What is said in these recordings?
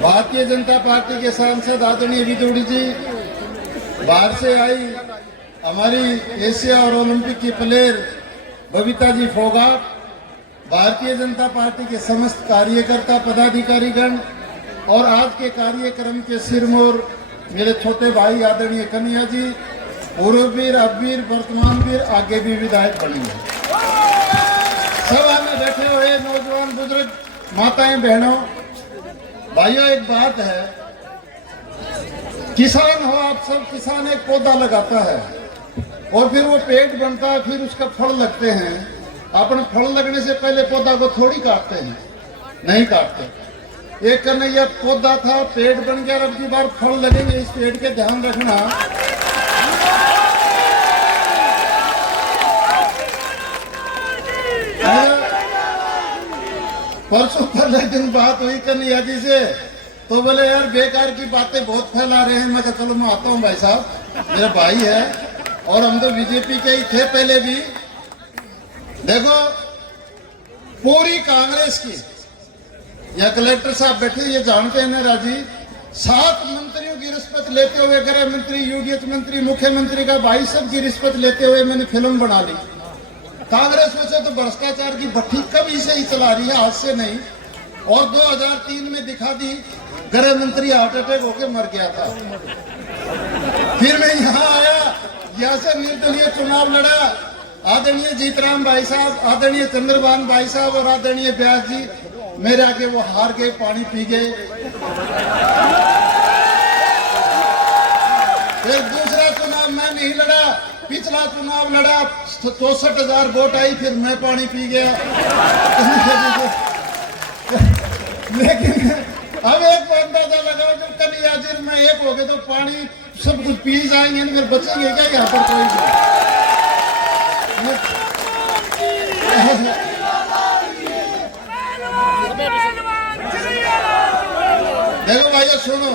Bharatiya Janata party के सांसद आदरणीय विदुड़ी जी, बाहर से आई हमारी एशिया और ओलंपिक की प्लेयर बबीता जी फोगाट, भारतीय जनता पार्टी के समस्त कार्यकर्ता पदाधिकारीगण और आज के कार्यक्रम के सिरमौर मेरे छोटे भाई आदरणीय कन्हैया जी, पूर्व वीर, अब वीर, वर्तमान वीर, आगे भी विधायक बनेंगे। सभा में बैठे हुए नौजवान, बुजुर्ग, माताएं, बहनों, भाइयों, एक बात है, किसान हो आप सब, किसान एक पौधा लगाता है और फिर वो पेड़ बनता है, फिर उसका फल लगते हैं। अपन फल लगने से पहले पौधा को थोड़ी काटते हैं, नहीं काटते। एक कन्हैया पौधा था, पेड़ बन गया, अब की बार फल लगेंगे, इस पेड़ के ध्यान रखना। परसों पहले दिन बात हुई कन्हैया जी से, तो बोले यार बेकार की बातें बहुत फैला रहे हैं। मैं कहा चलो मैं आता हूँ भाई साहब, मेरा भाई है और हम तो बीजेपी के ही थे पहले भी। देखो पूरी कांग्रेस की, या कलेक्टर साहब बैठे ये जानते हैं ना राजी, 7 मंत्रियों की रिश्वत लेते हुए, गृह मंत्री, यूडीएच मंत्री, मुख्यमंत्री का भाई सब की रिश्वत लेते हुए मैंने फिल्म बना ली। कांग्रेस में से तो भ्रष्टाचार की भट्टी कभी से ही चला रही है, आज से नहीं। और 2003 में दिखा दी, गृह मंत्री हार्ट अटैक होकर मर गया था। फिर मैं यहाँ आया, यहाँ से निर्दलीय चुनाव लड़ा, आदरणीय जीतराम भाई साहब, आदरणीय चंद्रभान भाई साहब और आदरणीय व्यास जी मेरे आगे वो हार गए, पानी पी गए। फिर दूसरा चुनाव मैं नहीं लड़ा, पिछला चुनाव लड़ा, 64,000 वोट आई, फिर मैं पानी पी गया। लेकिन अब एक अंदाजा लगाओ, जब कन्हैया जी में एक हो गए तो पानी सब कुछ पी जाएंगे, फिर बचेंगे क्या यहाँ पर कोई? देखो भाइयों सुनो,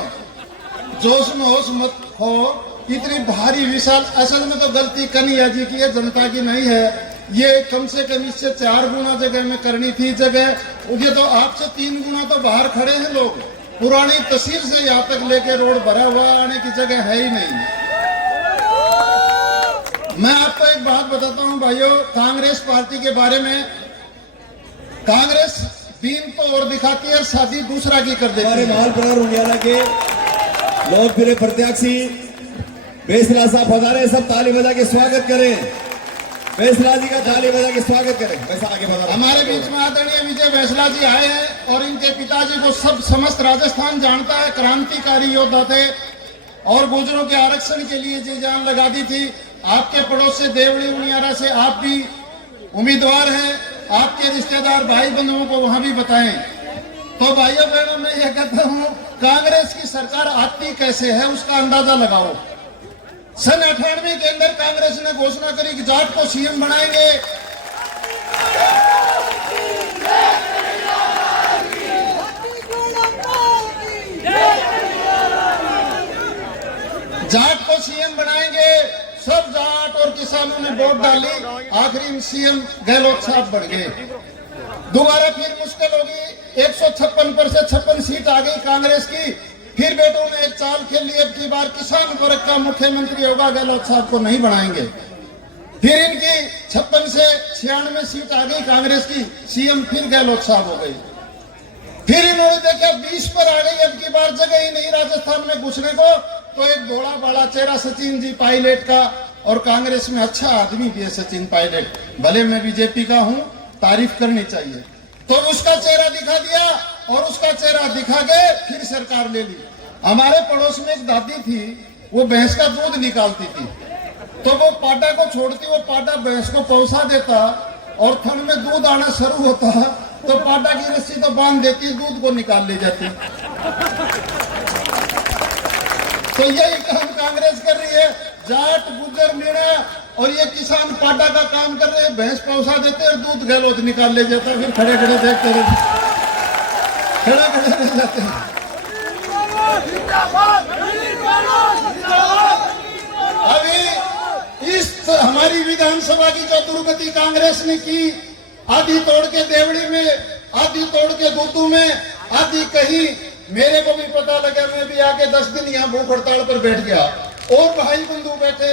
जोश में होश मत हो, इतनी भारी विशाल, असल में तो गलती कन्हैया जी की है, जनता की नहीं है। ये कम से कम इससे 4 गुना जगह में करनी थी जगह, ये तो आपसे 3 गुना तो बाहर खड़े हैं लोग। पुरानी तहसील से यहाँ तक लेके रोड भरा हुआ, आने की जगह है ही नहीं। मैं आपको एक बात बताता हूँ भाइयों, कांग्रेस पार्टी के बारे में। कांग्रेस दीन तो और दिखाती है, शादी दूसरा की कर देती है। मालपुरा उंडियाला के लोकप्रिय प्रत्याशी बेसला साहब पधारे, सब ताली बजा के स्वागत करें। बेसला जी का ताली बजा के स्वागत करें। वैसा आगे बढ़ा। हमारे बीच में आदरणीय विजय बेसला जी आए हैं और इनके पिताजी को सब समस्त राजस्थान जानता है, क्रांतिकारी योद्धा थे और गुर्जरों के आरक्षण के लिए जी जान लगा दी थी। आपके पड़ोस से देवड़ी उनियारा से आप भी उम्मीदवार हैं, आपके रिश्तेदार भाई बंधुओं को वहां भी बताएं। तो भाइयों बहनों, मैं ये कहता हूँ, कांग्रेस की सरकार आती कैसे है उसका अंदाजा लगाओ। सन 98 के अंदर कांग्रेस ने घोषणा करी कि जाट को सीएम बनाएंगे। जाट को सीएम बनाएंगे, सब जाट और किसानों ने वोट डाली, आखिरी सीएम गहलोत साहब बढ़ गए। दोबारा फिर मुश्किल होगी, 156 पर से 56 सीट आ गई कांग्रेस की। फिर बेटों ने एक चाल खेल ली, अब की बार किसान वर्ग का मुख्यमंत्री होगा, गहलोत साहब को नहीं बनाएंगे। फिर इनकी 56 से 96 सीट आ गई कांग्रेस की, सीएम फिर गहलोत साहब हो गई। फिर इन्होंने देखा 20 पर आ गई, अब की बार जगह ही नहीं राजस्थान में घुसने को। तो एक भोला बड़ा चेहरा सचिन जी पायलट का, और कांग्रेस में अच्छा आदमी भी है सचिन पायलट, भले मैं बीजेपी का हूं, तारीफ करनी चाहिए। तो उसका चेहरा दिखा दिया और उसका चेहरा दिखा के फिर सरकार ले ली। हमारे पड़ोस में एक दादी थी, वो भैंस का दूध निकालती थी, तो वो पाटा को छोड़ती, वो पाटा भैंस को पहुंचा देता और थन में दूध आना शुरू होता, तो पाटा की रस्सी तो बांध देती, दूध को निकाल ले जाती। तो यही काम कांग्रेस कर रही है। जाट, गुज्जर, मीणा और ये किसान पाटा का काम कर रहे हैं, भैंस पहुंचा देते और दूध गहलोत निकाल ले जाता, फिर खड़े खड़े देखते रह जाते हैं। अभी इस हमारी विधानसभा की जो दुर्गति कांग्रेस ने की, आधी तोड़ के देवड़ी में, आधी तोड़ के दूतू में, आदि कहीं मेरे को भी पता लगा, मैं भी आके 10 दिन यहाँ भूख हड़ताल पर बैठ गया और भाई बंधु बैठे,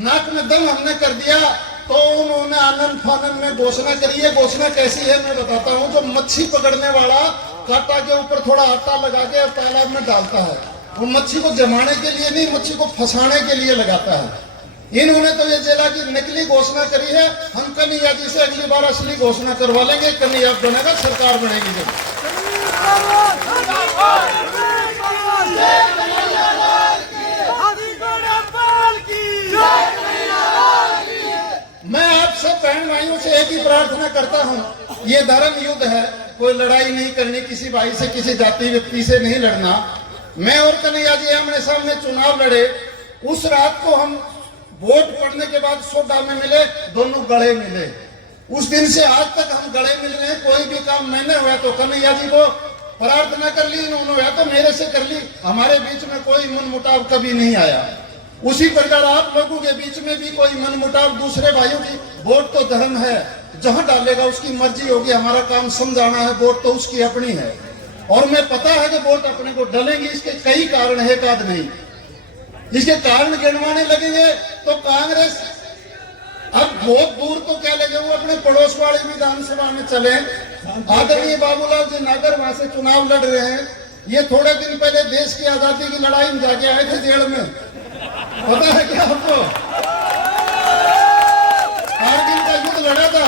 नाक में दम हमने कर दिया तो उन्होंने आनंद फानंद में घोषणा करी है। घोषणा कैसी है मैं बताता हूँ। जो मच्छी पकड़ने वाला कांटा के ऊपर थोड़ा आटा लगा के तालाब में डालता है, वो मच्छी को जमाने के लिए नहीं, मच्छी को फंसाने के लिए लगाता है। इन्होंने तो ये जेला की नकली घोषणा करी है। हम कन्हैया जी से अगली बार असली घोषणा करवा लेंगे, कन्हैया बनेगा, सरकार बनेगी जब। मैं आप सब बहन भाइयों से एक ही प्रार्थना करता हूँ, ये धर्म युद्ध है, कोई लड़ाई नहीं करनी, किसी भाई से किसी जाति व्यक्ति से नहीं लड़ना। मैं और कन्हैया जी आमने सामने चुनाव लड़े, उस रात को हम वोट पड़ने के बाद सोडा में मिले, दोनों गले मिले। उस दिन से आज तक हम गले मिल रहे हैं। कोई भी काम मैंने हुआ तो कन्हैया जी को प्रार्थना कर ली, उन्होंने हुआ तो मेरे से कर ली। हमारे बीच में कोई मनमुटाव कभी नहीं आया। उसी प्रकार आप लोगों के बीच में भी कोई मनमुटाव दूसरे भाइयों की, वोट तो धर्म है, जहां डालेगा उसकी मर्जी होगी, हमारा काम समझाना है, वोट तो उसकी अपनी है। और मैं पता है कि वोट अपने को डलेंगी, इसके कई कारण है, एक आध नहीं। इसके कारण गिनवाने लगेंगे तो कांग्रेस अब बहुत दूर तो क्या लगे, वो अपने पड़ोस वाली विधानसभा में चले। आदरणीय बाबूलाल जी नागर वहां से चुनाव लड़ रहे हैं। ये थोड़े दिन पहले देश की आजादी की लड़ाई में जाके आए थे जेल में, पता है क्या आपको? कारगिल का युद्ध लड़ा था।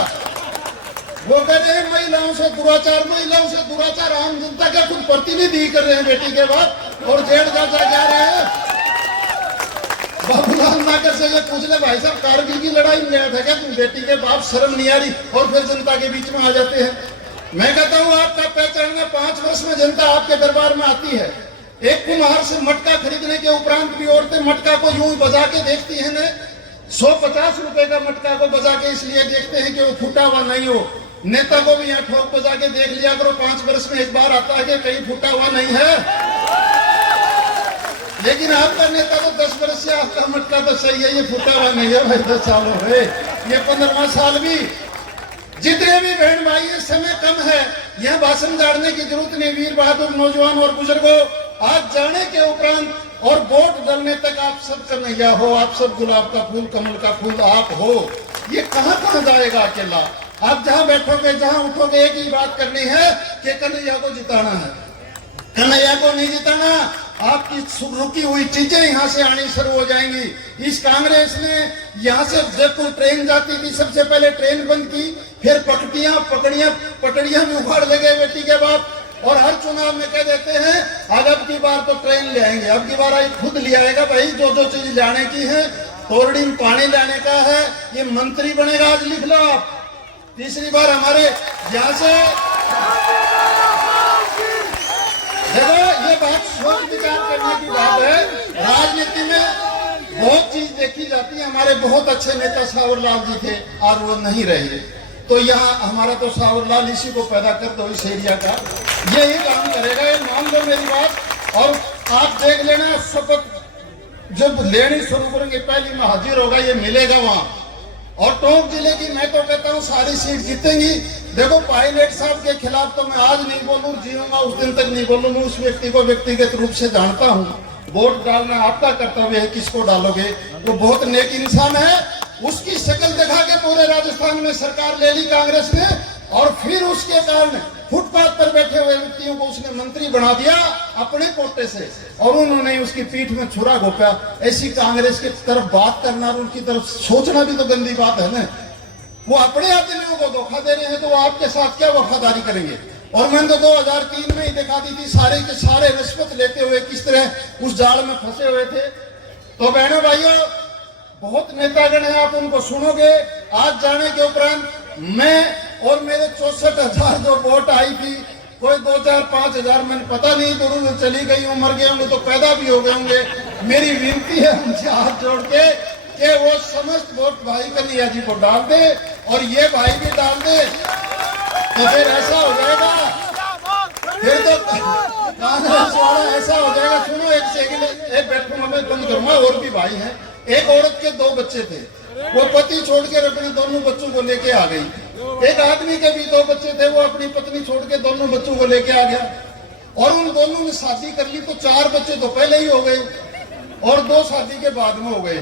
वो कह रहे हैं महिलाओं से दुराचार, आम जनता का खुद प्रतिनिधि कर रहे हैं बेटी के बाद, और जेल जा रहे हैं। बाबूलाल नागर से ये पूछ ले, भाई साहब कारगिल की लड़ाई में गया था क्या तुम? बेटी के बाप, शर्म नहीं आ रही? और फिर जनता के बीच में आ जाते हैं। मैं कहता हूँ आपका पहचानना 5 वर्ष में जनता आपके दरबार में आती है। एक कुम्हार से मटका खरीदने के उपरांत भी औरतें मटका को यूं बजा के देखती है, 150 रुपए का मटका को बजा के इसलिए देखते हैं कि वो फूटा हुआ नहीं हो। नेता को भी यहाँ ठोक बजा के देख लिया करो, 5 वर्ष में एक बार आता है कि कहीं फूटा हुआ नहीं है। लेकिन आपका नेता तो 10 वर्ष से आपका मटका तो सही है, ये फूटा हुआ नहीं है भाई, 10 साल हो गए, ये 15वां साल भी। जितने भी बहन भाई इस समय कम है, यह भाषण झाड़ने की जरूरत नहीं। वीर बहादुर नौजवान और बुजुर्गों, आज जाने के उपरांत और वोट डालने तक आप सब कन्हैया हो, आप सब गुलाब का फूल, कमल का फूल आप हो। ये कहाँ जाएगा अकेला? आप जहाँ बैठोगे, जहाँ उठोगे, एक ही बात करनी है कि कन्हैया को जिताना है। कन्हैया को नहीं जिताना, आपकी रुकी हुई चीजें यहाँ से आनी शुरू हो जाएंगी। इस कांग्रेस ने यहाँ से जब कोई ट्रेन जाती थी, सबसे पहले ट्रेन बंद की, फिर पटड़ियां भी उखाड़ ले गए बेटी के बाप, और हर चुनाव में कह देते हैं अब की बार तो ट्रेन ले आएंगे, अब की बार आई खुद ले आएगा। भाई जो चीज लाने की है, तोरड़ी में पानी लाने का है, ये मंत्री बनेगा, आज लिख लो आप। तीसरी बार हमारे यहाँ से देखो, ये बात सोच विचार करने की बात है। राजनीति में बहुत चीज देखी जाती है। हमारे बहुत अच्छे नेता सावरलाल जी थे और वो नहीं रहे, तो यहाँ हमारा तो सावरलाल इसी को पैदा कर दो, इस एरिया का यही काम करेगा, ये मान लो मेरी बात। और आप देख लेना, शपथ जब लेनी शुरू करेंगे पहली में हाजिर होगा, ये मिलेगा वहां। और टोंक जिले की मैं तो कहता हूँ सारी सीट जीतेंगी। देखो पायलट साहब के खिलाफ तो मैं आज नहीं बोलूँ, जीऊंगा उस दिन तक नहीं बोलूंगा। उस व्यक्ति को व्यक्तिगत रूप से जानता हूँ। वोट डालना आपका कर्तव्य है, किसको डालोगे? वो बहुत नेक इंसान है। उसकी शक्ल दिखा के पूरे राजस्थान में सरकार ले ली कांग्रेस ने, और फिर उसके कारण फुटपाथ पर बैठे हुए व्यक्तियों को उसने मंत्री बना दिया अपने कोटे से, और उन्होंने उसकी पीठ में छुरा घोंपा। ऐसी कांग्रेस की तरफ बात करना और उनकी तरफ सोचना भी तो गंदी बात है ना। वो अपने आदमियों को धोखा दे रहे हैं, तो वो आपके साथ क्या वफादारी करेंगे? और मैंने तो 2003 में ही दिखा दी थी, सारे के सारे रिश्वत लेते हुए किस तरह उस जाल में फंसे हुए थे। तो बहनों भाइयों, बहुत नेतागण है, आप उनको सुनोगे। आज जाने के उपरांत मैं और मेरे 64,000 जो वोट आई थी, कोई 2,000-5,000 मैंने पता नहीं, दूर चली गई हूँ, मर गए होंगे तो पैदा भी हो गए होंगे। मेरी विनती है उनसे हाथ जोड़ के कि वो समस्त वोट भाई कन्हैया जी को डाल दे, और ये भाई भी डाल दे, तो फिर ऐसा हो जाएगा, फिर तो कांग्रेस वाला ऐसा हो जाएगा। सुनो एक सेकंड, एक बैठूंगा मैं, बंद करूंगा। और भी भाई हैं। एक औरत के 2 बच्चे थे, वो पति छोड़ के अपने दोनों बच्चों को लेके आ गई। एक आदमी के भी 2 बच्चे थे, वो अपनी पत्नी छोड़ के दोनों बच्चों को लेके आ गया और उन दोनों ने शादी कर ली, तो 4 बच्चे तो पहले ही हो गए और 2 शादी के बाद में हो गए।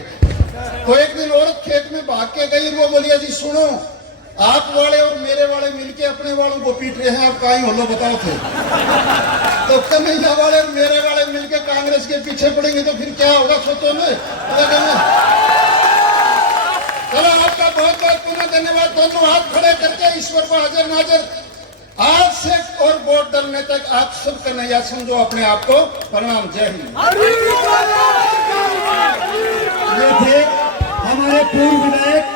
तो एक दिन औरत खेत में भाग के गई, वो बोलिया जी सुनो, आप वाले और मेरे वाले मिलके अपने वालों को पीट रहे हैं, आप कहीं हो लो बताओ थे। तो कन्हैया वाले और मेरे वाले मिलके कांग्रेस के पीछे पड़ेंगे तो फिर क्या होगा, सोचो ना। चलो आपका बहुत बहुत पुनः धन्यवाद। दोनों हाथ खड़े करके ईश्वर को हाजिर नाजिर आज से और वोट डालने तक आप सब कन्हैया समझो अपने आप को। प्रणाम, जय हिंद। ये थे हमारे पूर्व विधायक